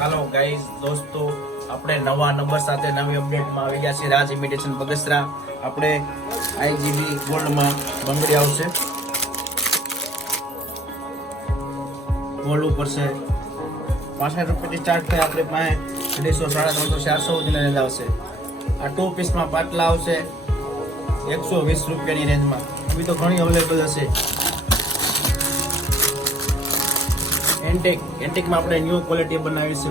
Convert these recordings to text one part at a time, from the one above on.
Hello guys દોસ્તો, આપણે નવા નંબર સાથે નવી અપડેટમાં આવી ગયા છીએ. રાજ ઇમિટેશન બગસરા. આપણે આઈજીબી ગોલ્ડમાં બંગડી આવશે. ગોલ્ડ ઉપર છે 65 રૂપિયાથી સ્ટાર્ટ થાય. આપણે પાસે 350, 350, 400 સુધીની રેન્જ આવશે. આ 2 પીસમાં પાટલા આવશે 120 રૂપિયાની રેન્જમાં. એવી તો ઘણી અવેલેબલ હશે. એન્ટિકમાં આપણે ન્યૂ ક્વોલિટી બનાવી છે.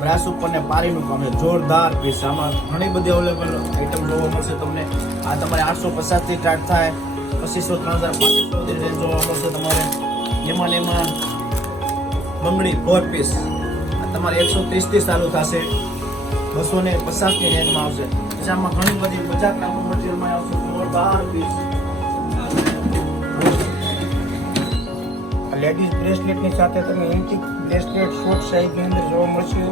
બ્રાસ ઉપર ને પારીનું કામ છે. જોરદાર પીસ. આમાં ઘણી બધી અવેલેબલ આઈટમ જોવા મળશે તમને. આ તમારે 850 થી સ્ટાર્ટ થાય, 2500, 3000, 3500 સુધી રેન્જ જોવા મળશે તમારે. એમાં બંગડી 4 પીસ આ તમારે 130 થી ચાલુ થશે, 250 ની રેન્જમાં આવશે. પછી આમાં ઘણી બધી 50 ગ્રામનું મટીરિયલમાં આવશે. જોરદાર પીસ. લેડીઝ બ્રેસલેટની સાથે તમે એન્ટિક બ્રેસલેટ શોર્ટ સાઇઝની અંદર જોવા મળશે.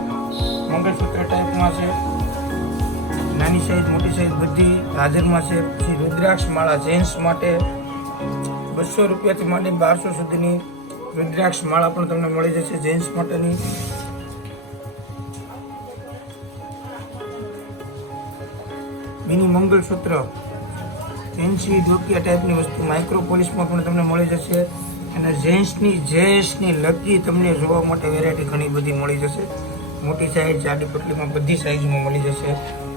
મંગળસૂત્ર ટાઈપમાં છે. નાની સાઇઝ મોટી સાઇઝ બધી હાજરમાં છે. પછી રુદ્રાક્ષ માળા જેન્ટ્સ માટે 200 રૂપિયાથી માંડી 1200 સુધીની રુદ્રાક્ષ માળા પણ તમને મળી જશે જેન્ટ્સ માટેની. મિની મંગળસૂત્ર ફેન્સી ડોકિયા ટાઈપની વસ્તુ માઇક્રો પોલિશમાં પણ તમને મળી જશે. અને જેન્ટ્સની લકી તમને જોવા માટે વેરાયટી ઘણી બધી મળી જશે. મોટી સાઇઝ, જાડી પટલીમાં બધી સાઇઝમાં મળી જશે.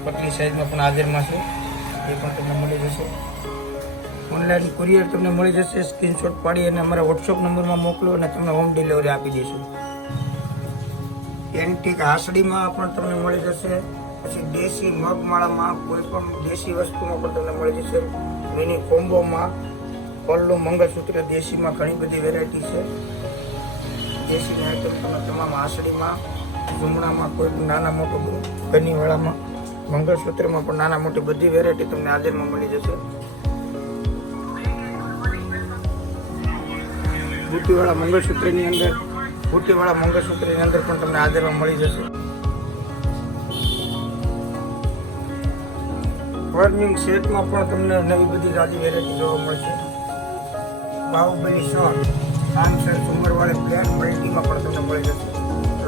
પતલી સાઇઝમાં પણ હાજરમાં છે, એ પણ તમને મળી જશે. ઓનલાઈન કુરિયર તમને મળી જશે. સ્ક્રીનશોટ પાડી અને અમારા વોટ્સઅપ નંબરમાં મોકલો અને તમને હોમ ડિલિવરી આપી દઈશું. એન્ટિક હાસડીમાં પણ તમને મળી જશે. પછી દેશી મગમાળામાં કોઈ પણ દેશી વસ્તુમાં પણ તમને મળી જશે. મિની કોમ્બોમાં પલ્લું મંગળસૂત્ર દેશીમાં ઘણી બધી વેરાયટી છે. દેશીની આઈટમ તમે તમામ હાસડીમાં, ઝુમડામાં, કોઈ પણ નાના મોટું ગનીવાળામાં, મંગળસૂત્રમાં પણ નાના મોટી બધી વેરાયટી તમને હાજરમાં મળી જશે. બુટીવાળા મંગળસૂત્રની અંદર પણ તમને હાજરમાં મળી જશે. વર્નિંગ સેટમાં પણ તમને નવી બધી તાજી વેરાયટી જોવા મળશે. બાહુબલી શર્ટ, આમ શર્ટ ઉંમરવાળી પ્લેન મલ્ટીમાં પણ તમને મળી જશે.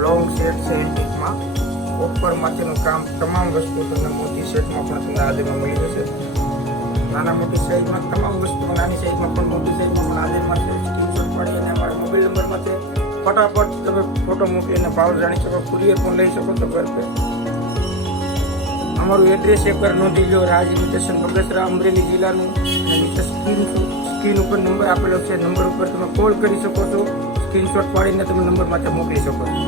લોંગ સેટ છે એન્ટિકમાં, ઓફર માટેનું કામ તમામ વસ્તુ તમને મોટી સેટમાં પણ તમને હાજરમાં મળી જશે. નાના મોટી સાઈઝમાં તમામ વસ્તુ, નાની સાઈઝમાં પણ મોટી સાઈઝમાં પણ હાજરમાં છે. સ્ક્રીનશોટ પાડી અને અમારા મોબાઈલ નંબરમાંથી ફટાફટ તમે ફોટો મોકલીને ભાવ જાણી શકો. કુરિયર પણ લઈ શકો છો ઘર પર. અમારું એડ્રેસ એકવાર નોંધી લો. રાજ ઇમિટેશન બગસરા, અમરેલી જિલ્લાનું. અને નીચે સ્ક્રીન ઉપર નંબર આપેલો છે. નંબર ઉપર તમે કોલ કરી શકો છો. સ્ક્રીનશોટ પાડીને તમે નંબર માટે મોકલી શકો છો.